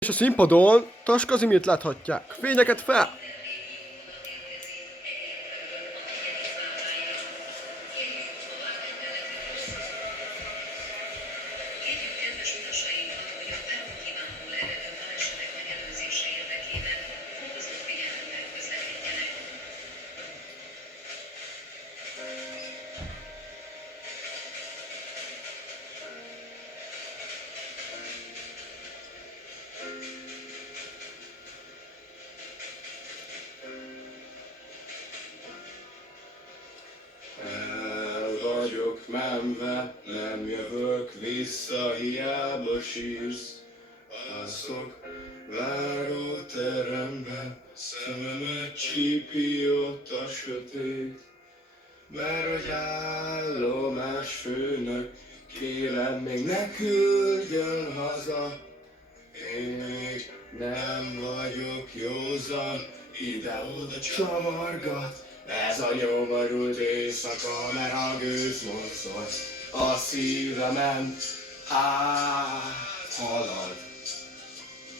És a színpadon Tas Kazimírt láthatják. Fényeket fel! El vagyok menve, nem jövök vissza, hiába sírsz. Ászok váróterembe, szememet csípi ott a sötét. Mert hogy állomás főnök, kérem még ne küldjön haza. Én még nem vagyok józan, ide-oda csavargat. Ez a nyomorult éjszaka, mert a gőz mozdul a szívemen áthalad.